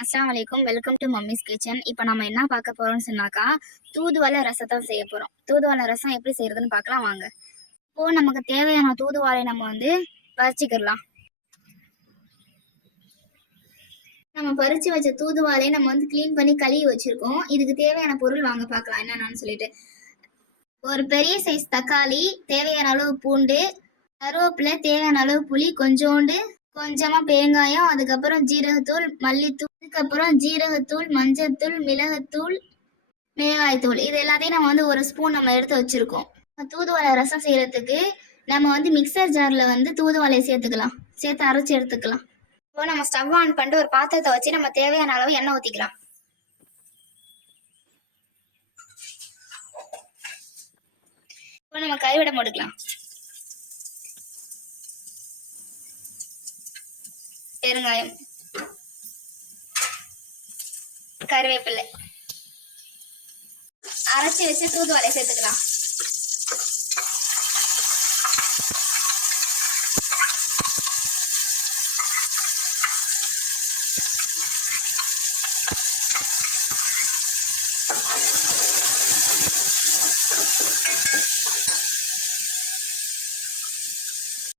அஸ்ஸலாமு அலைக்கும். Welcome to mummy's kitchen. இப்போ நம்ம என்ன பார்க்க போறோம்னு சொன்னாக்கா, தூதுவளை ரசத்தை செய்ய போறோம். தூதுவளை ரசம் எப்படி செய்யறதுன்னு பார்க்கலாம் வாங்க. இப்போ நமக்கு தேவையான தூதுவளை நம்ம பறிச்சுக்கிடலாம். நம்ம பறிச்சு வச்ச தூதுவளையை நம்ம கிளீன் பண்ணி கழுவி வச்சிருக்கோம். இதுக்கு தேவையான பொருள் வாங்க பார்க்கலாம் என்னென்னு சொல்லிட்டு. ஒரு பெரிய சைஸ் தக்காளி, தேவையான அளவு பூண்டு, கருவேப்பிலை, தேவையான அளவு புளி, கொஞ்சமா பெருங்காயம், அதுக்கப்புறம் ஜீரகத்தூள், மல்லித்தூள், அதுக்கப்புறம் ஜீரகத்தூள், மஞ்சத்தூள், மிளகுத்தூள், மிளகாய்த்தூள். இது எல்லாத்தையும் நம்ம ஒரு ஸ்பூன் நம்ம எடுத்து வச்சிருக்கோம். தூதுவளை ரசம் செய்யறதுக்கு நம்ம மிக்சர் ஜார்ல தூதுவளையை சேர்த்து அரைச்சி எடுத்துக்கலாம். இப்போ நம்ம ஸ்டவ் ஆன் பண்ணிட்டு ஒரு பாத்திரத்தை வச்சு நம்ம தேவையான அளவு எண்ணெய் ஊத்திக்கலாம். இப்போ நம்ம கறிவிட போட்டுக்கலாம். பெருங்காயம், கருவேப்பிலை, அரைச்சி வச்சு தூதுவளை சேர்த்துக்கலாம்.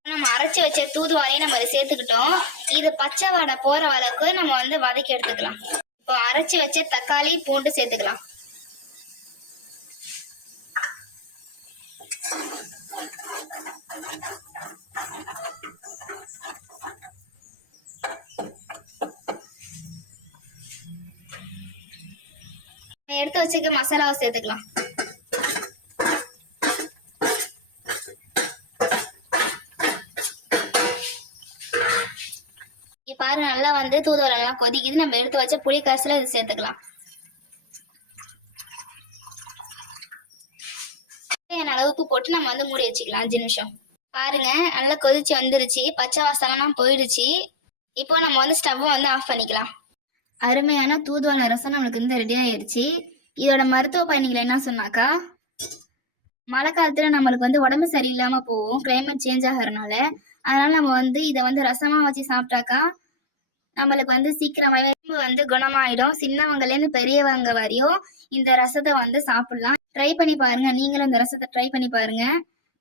நம்ம அரைச்சி வச்ச தூதுவளையை நம்ம அதை சேர்த்துக்கிட்டோம். இது பச்சை வாடை போற அளவுக்கு நம்ம வதக்கி எடுத்துக்கலாம். இப்போ அரைச்சி வச்ச தக்காளி, பூண்டு சேர்த்துக்கலாம். எடுத்து வச்சுக்க மசாலாவை சேர்த்துக்கலாம். பாருங்க, நல்லா தூதுவளை எல்லாம் கொதிக்குது. நம்ம எடுத்து வச்ச புளி கரைசல இது சேர்த்துக்கலாம். அளவுக்கு போட்டு நம்ம மூடி வச்சுக்கலாம் 5 நிமிஷம். பாருங்க, நல்லா கொதிச்சு வந்துருச்சு. பச்சை வாசனைலாம் போயிடுச்சு. இப்போ நம்ம ஸ்டவ் ஆஃப் பண்ணிக்கலாம். அருமையான தூதுவளை ரசம் நம்மளுக்கு ரெடி ஆயிடுச்சு. இதோட மருத்துவ பயணிகள் என்ன சொன்னாக்கா, மழை காலத்துல நம்மளுக்கு உடம்பு சரியில்லாம போகும், கிளைமேட் சேஞ்ச் ஆகிறதுனால. அதனால நம்ம இதை ரசமா வச்சு சாப்பிட்டாக்கா நம்மளுக்கு சீக்கிரமாவே குணமாயிடும். சின்னவங்கல இருந்து பெரியவங்க வரையும் இந்த ரசத்தை சாப்பிடலாம். ட்ரை பண்ணி பாருங்க. நீங்களும் இந்த ரசத்தை ட்ரை பண்ணி பாருங்க,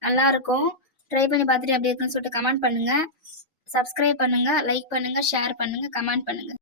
நல்லா இருக்கும். ட்ரை பண்ணி பார்த்துட்டு எப்படி இருக்குன்னு சொல்லிட்டு கமெண்ட் பண்ணுங்க. சப்ஸ்கிரைப் பண்ணுங்க, லைக் பண்ணுங்க, ஷேர் பண்ணுங்க, கமெண்ட் பண்ணுங்க.